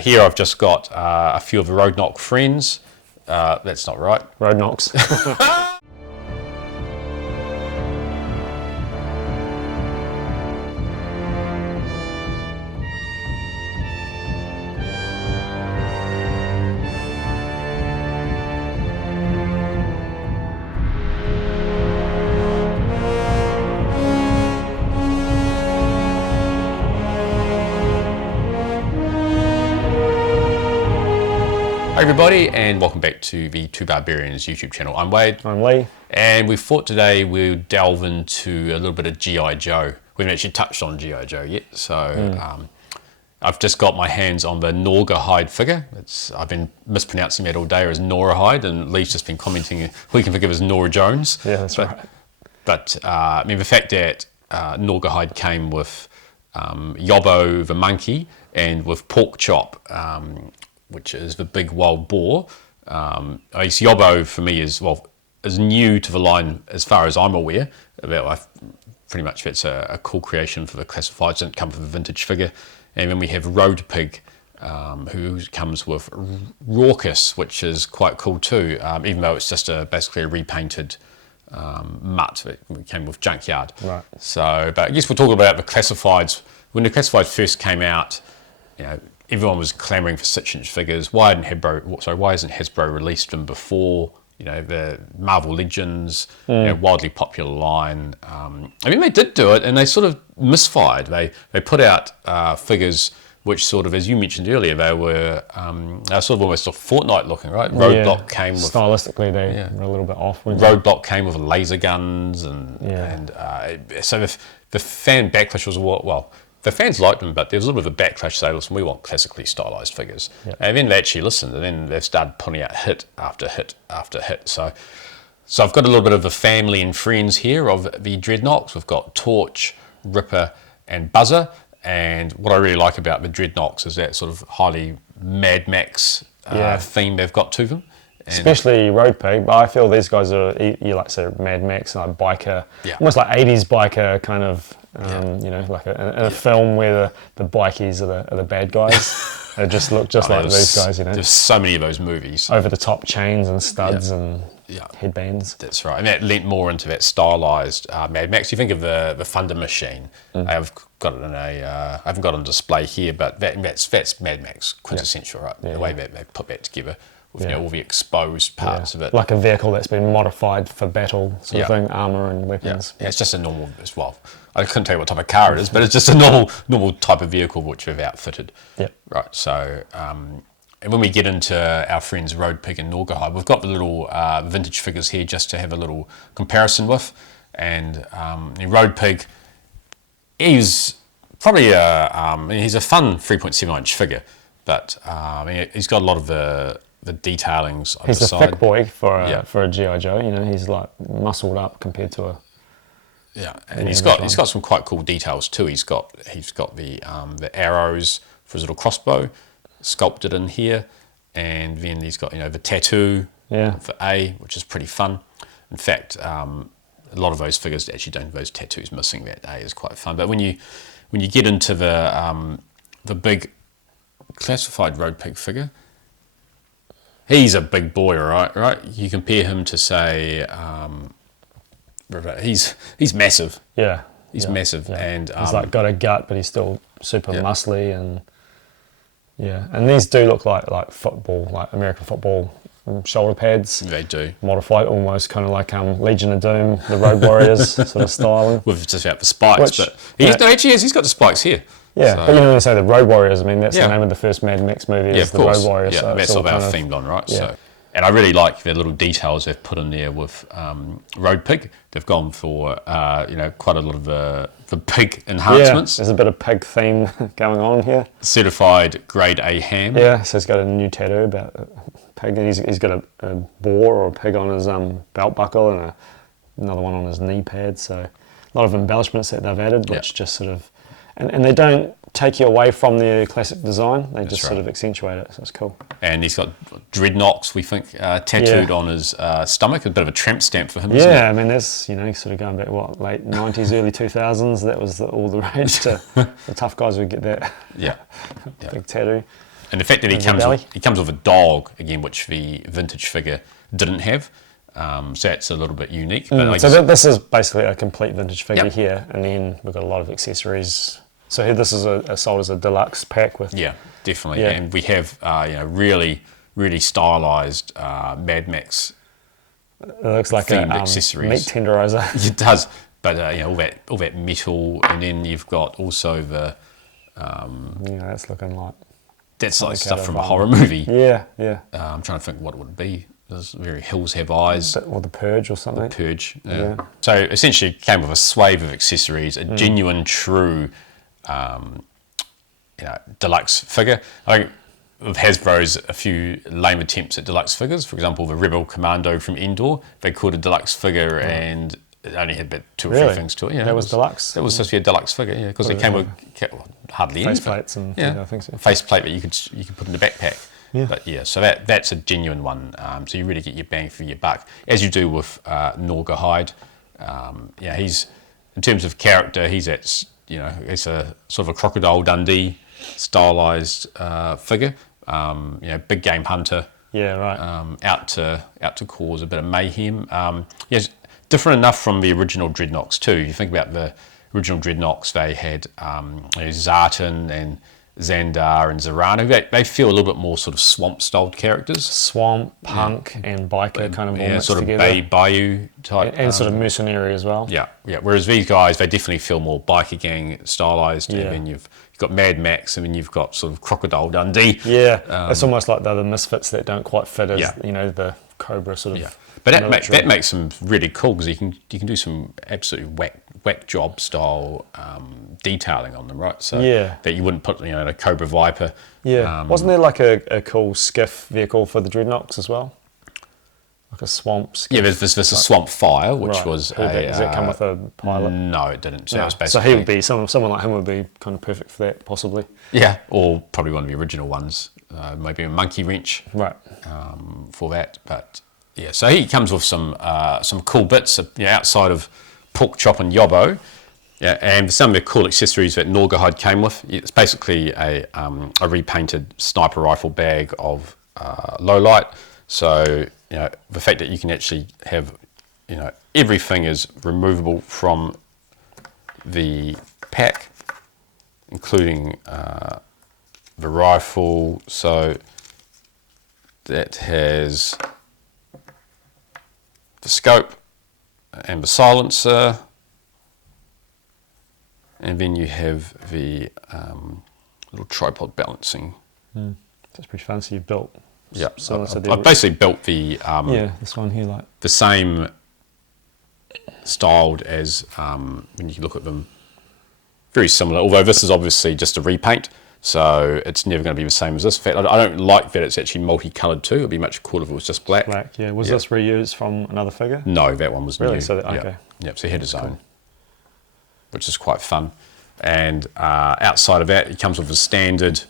here I've just got a few of the Dreadnok friends. That's not right. Roadnoks. Hey everybody, and welcome back to the Two Barbarians YouTube channel. I'm Wade. I'm Lee. And we thought today we'll delve into a little bit of G.I. Joe. We haven't actually touched on G.I. Joe yet, so I've just got my hands on the Gnawgahyde figure. I've been mispronouncing that all day as Norahide, and Lee's just been commenting we can forgive as Nora Jones. Yeah, that's right. But I mean, the fact that Gnawgahyde came with Yobbo the monkey and with Pork Chop, which is the big wild boar. I guess Yobbo for me is new to the line as far as I'm aware. Pretty much that's a cool creation for the Classifieds. Didn't come from a vintage figure. And then we have Road Pig, who comes with Raucous, which is quite cool too, even though it's just basically a repainted mutt that came with Junkyard. Right. So, but I guess we'll talk about the Classifieds. When the Classifieds first came out, everyone was clamouring for 6-inch figures. Why hasn't Hasbro released them before? The Marvel Legends, wildly popular line. I mean, they did do it, and they sort of misfired. They put out figures which sort of, as you mentioned earlier, they were sort of almost a Fortnite looking, right? Roadblock came with stylistically they were a little bit off. Roadblock came with laser guns, and so the fan backlash was the fans liked them, but there was a little bit of a backlash. Say, listen, we want classically stylized figures. Yep. And then they actually listened, and then they've started putting out hit after hit after hit. So I've got a little bit of the family and friends here of the Dreadnoks. We've got Torch, Ripper, and Buzzer. And what I really like about the Dreadnoks is that sort of highly Mad Max theme they've got to them. Especially Road Pig, but I feel these guys are, you like say Mad Max, like biker, almost like 80s biker kind of, like in a film where the bikies are the bad guys. They just look just like these guys, There's so many of those movies. Over the top chains and studs and headbands. That's right, and that lent more into that stylized Mad Max. You think of the Thunder Machine. I've got it in I haven't got it on display here, but that's Mad Max quintessential, right? The way that they put that together. With all the exposed parts of it. Like a vehicle that's been modified for battle sort of thing, armour and weapons. Yeah, it's just a normal, I couldn't tell you what type of car it is, but it's just a normal type of vehicle which we've outfitted. Yep. Right, so, and when we get into our friends Road Pig and Gnawgahyde, we've got the little vintage figures here just to have a little comparison with. And Road Pig, he's probably he's a fun 3.7-inch figure, but he's got a lot of the detailings on the side. He's a thick boy for a G.I. Joe. He's like muscled up compared to a. Yeah, and he's got some quite cool details too. He's got the arrows for his little crossbow sculpted in here, and then he's got the tattoo for A, which is pretty fun. In fact, a lot of those figures actually don't have those tattoos missing. That A is quite fun. But when you get into the big Classified Road Pig figure. He's a big boy, right? You compare him to, say, he's massive. Yeah. He's massive. Yeah. And he's got a gut, but he's still super muscly. And these do look like football, like American football shoulder pads. They do. Modified almost kind of like Legion of Doom, the Road Warriors sort of styling. With just about the spikes. But he's got the spikes here. Yeah, so, but when you say the Road Warriors, I mean, that's the name of the first Mad Max movie, is the Road Warriors. Yeah, so that's what they were themed on, right? Yeah. So, and I really like the little details they've put in there with Road Pig. They've gone for, quite a lot of the pig enhancements. Yeah, there's a bit of pig theme going on here. Certified grade A ham. Yeah, so he's got a new tattoo about pig, and he's got a boar or a pig on his belt buckle and another one on his knee pad. So a lot of embellishments that they've added, which just sort of... And they don't take you away from the classic design. They just sort of accentuate it, so it's cool. And he's got Dreadnoks, we think, tattooed on his stomach. A bit of a tramp stamp for him, isn't it? I mean, that's, sort of going back, late 90s, early 2000s. That was all the rage. The tough guys would get that big tattoo. And the fact that In the belly. he comes with a dog again, which the vintage figure didn't have, so that's a little bit unique. But So this is basically a complete vintage figure Yep. here, and then we've got a lot of accessories. So here, this is sold as a deluxe pack with. yeah, definitely. Yeah. And we have really stylized Mad Max It looks like themed a accessories. meat tenderizer. It does, but all that metal, and then you've got also the That's looking like. that's like something stuff out from of, a horror movie. Yeah, yeah. I'm trying to think what it would be. There's very Hills Have Eyes. Or the Purge or something. Purge. Yeah. So essentially, it came with a swathe of accessories, a genuine, true, deluxe figure. I think with Hasbro's a few lame attempts at deluxe figures. For example, the Rebel Commando from Endor, they called a deluxe figure, and it only had about two or three things to it. Yeah, That was deluxe? That was supposed to be a deluxe figure, yeah, because it came with hardly any. Face plates and I think so. Face plate that you could put in the backpack. Yeah. But yeah, so that's a genuine one. So you really get your bang for your buck, as you do with Gnawgahyde. He's, in terms of character, he's a sort of a Crocodile Dundee stylized figure. Big game hunter. Yeah, right. Out to cause a bit of mayhem. It's different enough from the original Dreadnoks too. You think about the original Dreadnoks, they had Zartan and Xandar and Zarano. They feel a little bit more sort of swamp-styled characters. Swamp, punk, and biker kind of all mixed sort of together. bayou type. And sort of mercenary as well. Yeah. Whereas these guys, they definitely feel more biker gang stylized. Yeah. And then you've got Mad Max, and then you've got sort of Crocodile Dundee. Yeah, it's almost like they're the misfits that don't quite fit as, Yeah. the Cobra sort of. Yeah. But military. that makes them really cool, because you can do some absolutely whack job style detailing on them, right? So Yeah. that you wouldn't put a Cobra Viper. Yeah. Wasn't there like a cool skiff vehicle for the Dreadnoks as well? Like a swamp skiff? Yeah, there's a Swamp Fire, which Right. was Does it come with a pilot? No, it didn't. So, No. it was So basically, he would be, someone like him would be kind of perfect for that, possibly. yeah, or probably one of the original ones, maybe a monkey wrench Right. for that. But yeah, so he comes with some cool bits outside of pork chop and yobbo. Yeah, and some of the cool accessories that Gnawgahyde came with. It's basically a repainted sniper rifle bag of low light. So the fact that you can actually have everything is removable from the pack, including the rifle. So that has the scope and the silencer, and then you have the little tripod balancing. That's pretty fancy. You've built. Yeah, So I've basically built the this one here, like. the same styled as when you look at them, very similar. Although this is obviously just a repaint, so it's never going to be the same as this. In fact, I don't like that it's actually multicoloured too. It'd be much cooler if it was just black. Black, yeah. Was this reused from another figure? No, that one was Really? new. So okay. Yeah, so he had his own, which is quite fun. And outside of that, it comes with a standard,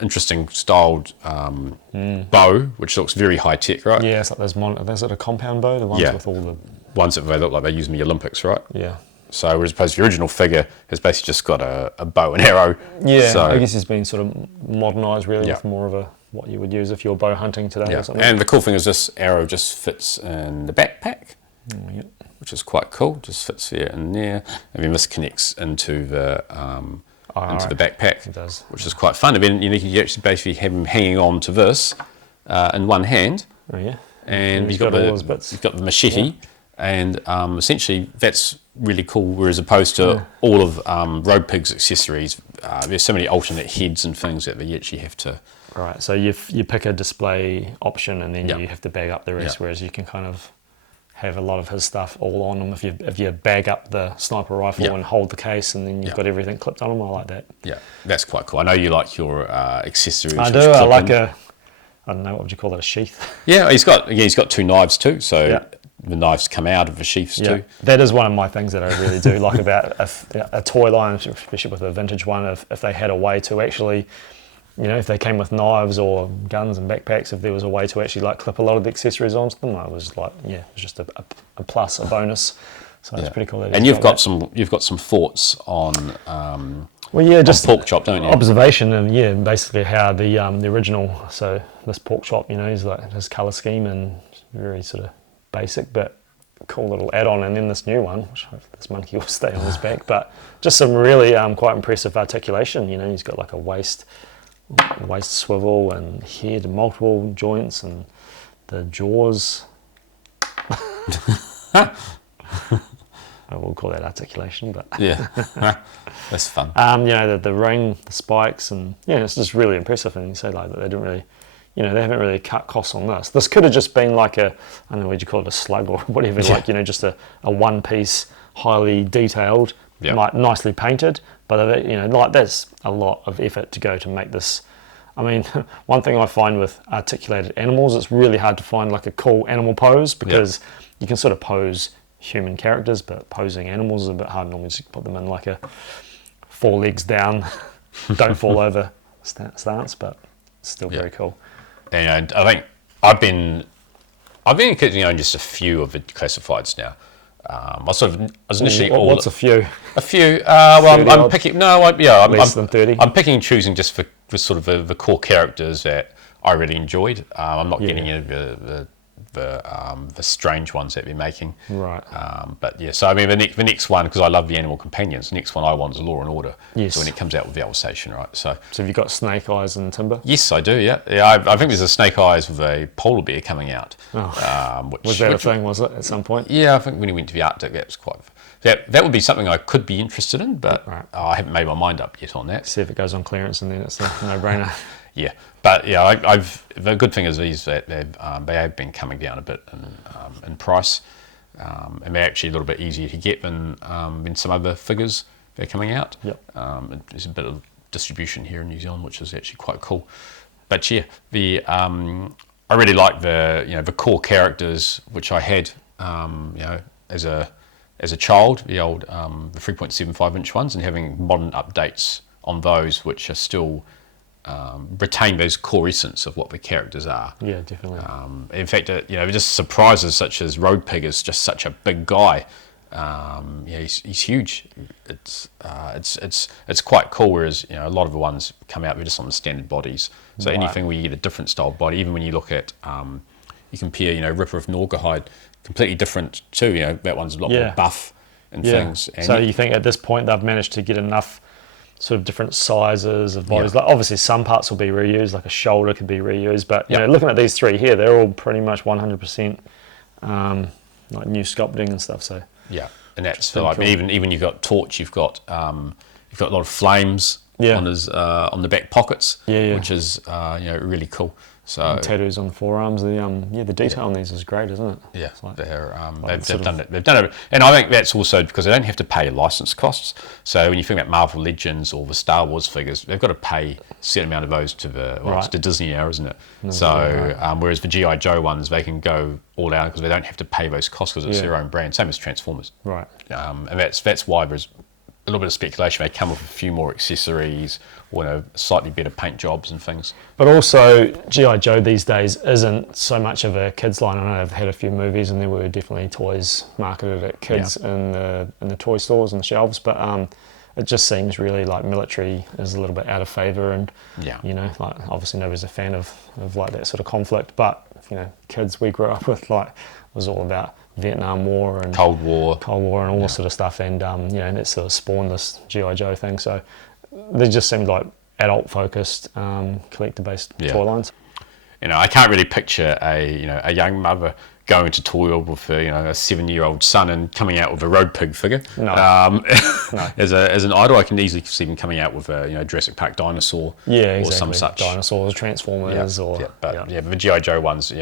interesting styled bow, which looks very high tech, right? Yeah, it's like those a compound bow, the ones Yeah. with all the. Ones that they look like they use in the Olympics, right? Yeah. So, whereas opposed to the original figure has basically just got a bow and arrow. Yeah, So, I guess it's been sort of modernised really Yeah. with more of what you would use if you're bow hunting today yeah. or something. And the cool thing is this arrow just fits in the backpack, Yeah. which is quite cool. Just fits there and there, and then this connects into the backpack, It does. which is quite fun. And then you can actually basically have him hanging on to this in one hand, Oh yeah. and He's you've got all those bits. you've got the machete, and essentially that's really cool. Whereas opposed to all of Road Pig's accessories, there's so many alternate heads and things that they actually have to. Right. So you pick a display option and then Yeah. you have to bag up the rest. Yeah. Whereas you can kind of have a lot of his stuff all on them if you bag up the sniper rifle Yeah. and hold the case and then you've Yeah. got everything clipped on them. I like that. Yeah, that's quite cool. I know you like your accessories. I which do. I clip like in. I don't know, what would you call it, a sheath? Yeah, he's got two knives too, so Yeah. the knives come out of the sheaths too. That is one of my things that I really do like about a toy line, especially with a vintage one. If they had a way to actually, if they came with knives or guns and backpacks, if there was a way to actually like clip a lot of the accessories onto them, I was like, it was just a plus, a bonus. So it's pretty cool. And you've got some thoughts on Well, yeah, just pork chop, don't you? Observation, and yeah, basically how the original. So this pork chop, he's like his color scheme and very sort of basic, but cool little add-on. And then this new one, which hopefully this monkey will stay on his back, but just some really quite impressive articulation. He's got like a waist swivel and head, multiple joints, and the jaws. I will call that articulation, but yeah, that's fun. The ring, the spikes, and it's just really impressive. And you say like that they didn't really, they haven't really cut costs on this. This could have just been like I don't know, what you call it, a slug or whatever, like just a one piece, highly detailed, nicely painted. But like that's a lot of effort to go to make this. I mean, one thing I find with articulated animals, it's really hard to find like a cool animal pose because you can sort of pose human characters, but posing animals is a bit hard. Normally just put them in like a 4 legs down, don't fall over stance, but it's still very cool. And I think I've been in just a few of the classifieds now. I was initially what's a few? A few. Well, I'm picking. No, Less than 30. I'm picking and choosing just for sort of the core characters that I really enjoyed. I'm not getting into the strange ones that they're making. Right. But yeah, so I mean the next one, because I love the animal companions, the next one I want is Law and Order. Yes. So when it comes out with the Alsatian, right? So have you got Snake Eyes and Timber? yes, I do. Yeah. I think there's a Snake Eyes with a polar bear coming out. Oh. Was that a thing? Was it at some point? Yeah, I think when he went to the Arctic, that was quite. That would be something I could be interested in, but I haven't made my mind up yet on that. See if it goes on clearance, and then it's a no-brainer. Yeah, but yeah, the good thing is that they have been coming down a bit in price, and they're actually a little bit easier to get than some other figures that are coming out. Yep. There's a bit of distribution here in New Zealand, which is actually quite cool. But yeah, I really like the core characters which I had as a child, the old the 3.75 inch ones, and having modern updates on those which are still retain those core essence of what the characters are. Yeah, definitely. In fact, just surprises such as Road Pig is just such a big guy. He's huge. It's quite cool. Whereas a lot of the ones come out, they're just on the standard bodies. So anything where you get a different style body, even when you look at you compare Ripper of Gnawgahyde, completely different too. That one's a lot more buff and things. And so you think at this point they've managed to get enough sort of different sizes of bodies? Like obviously some parts will be reused, like a shoulder could be reused, but looking at these three here, they're all pretty much 100% like new sculpting and stuff. So yeah, and that's for like cool. even you've got Torch, you've got a lot of flames on his on the back pockets, which is really cool. So and tattoos on the forearms. The detail on these is great, isn't it? Yeah, like, they've done it. They've done it, and I think that's also because they don't have to pay license costs. So when you think about Marvel Legends or the Star Wars figures, they've got to pay a certain amount of those to it's to Disney now, isn't it? Whereas the GI Joe ones, they can go all out because they don't have to pay those costs because it's their own brand. Same as Transformers. Right. And that's why there's a little bit of speculation. They come with a few more accessories or slightly better paint jobs and things. But also GI Joe these days isn't so much of a kids line. I know they've had a few movies and there were definitely toys marketed at kids in the toy stores and the shelves, but it just seems really like military is a little bit out of favour, and like obviously nobody's a fan of like that sort of conflict, but kids we grew up with was all about Vietnam War and Cold War and all this sort of stuff, and and it sort of spawned this GI Joe thing. So they just seemed like adult focused collector based toy lines. I can't really picture a young mother going to Toy World with a 7-year-old son and coming out with a Road Pig figure. No. No. As an idol, I can easily see them coming out with a Jurassic Park dinosaur or some such. Dinosaurs, Transformers, but the GI Joe ones,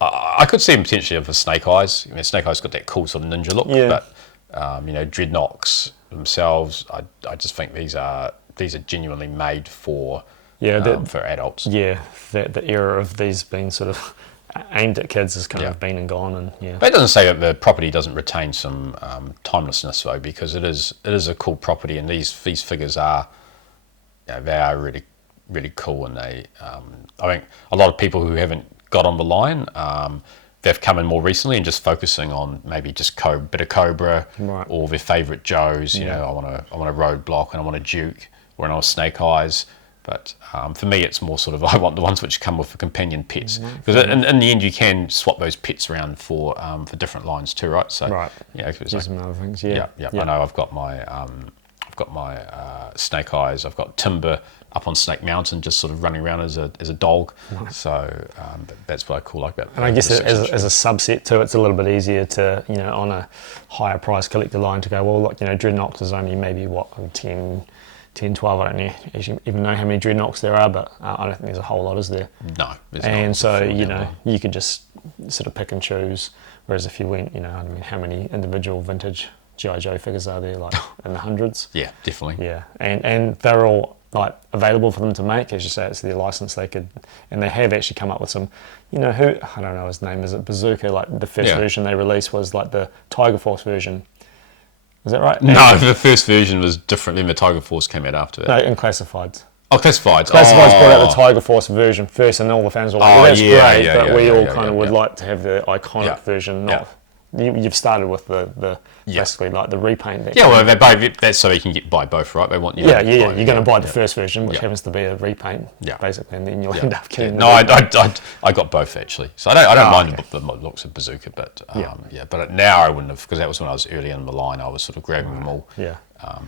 I could see them potentially for Snake Eyes. Snake Eyes got that cool sort of ninja look, but Dreadnoks themselves, I just think these are genuinely made for adults. Yeah, the era of these being sort of aimed at kids has kind of been and gone, and But it doesn't say that the property doesn't retain some timelessness though, because it is a cool property, and these figures are they are really really cool, and they I think a lot of people who haven't got on the line, they've come in more recently and just focusing on maybe just bit of Cobra, Right. or their favourite Joes. You know, I want a Roadblock and I want a Duke, or I want Snake Eyes. But for me, it's more sort of I want the ones which come with the companion pets, because in the end you can swap those pets around for different lines too, right? So Right. yeah, it's Do like, some other things. Yeah. yeah. I know I've got my Snake Eyes. I've got Timber up on Snake Mountain, just sort of running around as a dog. Right. So that's what I call like that. And I guess as a subset too, it's a little bit easier to, you know, on a higher price collector line to go, well, like, you know, Dreadnok is only maybe what, 10, 12, I don't even know how many Dreadnoks there are, but I don't think there's a whole lot, is there? No. And so, you know, you could just sort of pick and choose, whereas if you went, you know, I mean, how many individual vintage G.I. Joe figures are there, like in the hundreds? Yeah, definitely. Yeah, and they're all like available for them to make, as you say, it's their license. They could, and they have actually come up with some, you know, who, I don't know his name, is it Bazooka? Like the first version they released was like the Tiger Force version. Is that right? No, the first version was different. Then the Tiger Force came out after it. No, in Classifieds. Oh, Classifieds. Classifieds brought out the Tiger Force version first, and all the fans were like, well, that's great, but we all kind of would like to have the iconic version, not... You've started with the basically like the repaint. Well, that's so you can buy both, right? They want you. You're going to buy the first version, which happens to be a repaint, basically, and then you'll end up getting. No, I got both actually, so I don't mind the looks of Bazooka, but but now I wouldn't have, because that was when I was early in the line. I was sort of grabbing them all. Yeah.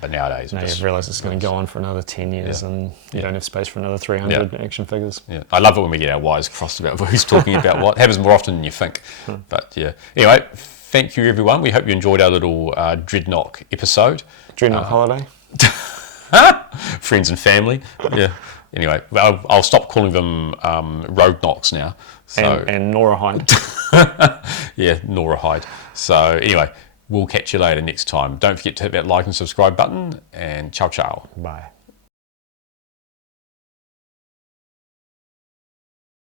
But nowadays, now you've realised it's going to go on for another 10 years, and you don't have space for another 300 action figures. Yeah, I love it when we get our wires crossed about who's talking about what. It happens more often than you think. But yeah, anyway. Thank you, everyone. We hope you enjoyed our little Dreadnok episode. Dreadnok holiday. Friends and family. Yeah. Anyway, I'll stop calling them Roadnoks now. So. And Gnawgahyde. Yeah, Gnawgahyde. So anyway, we'll catch you later next time. Don't forget to hit that like and subscribe button, and ciao ciao. Bye.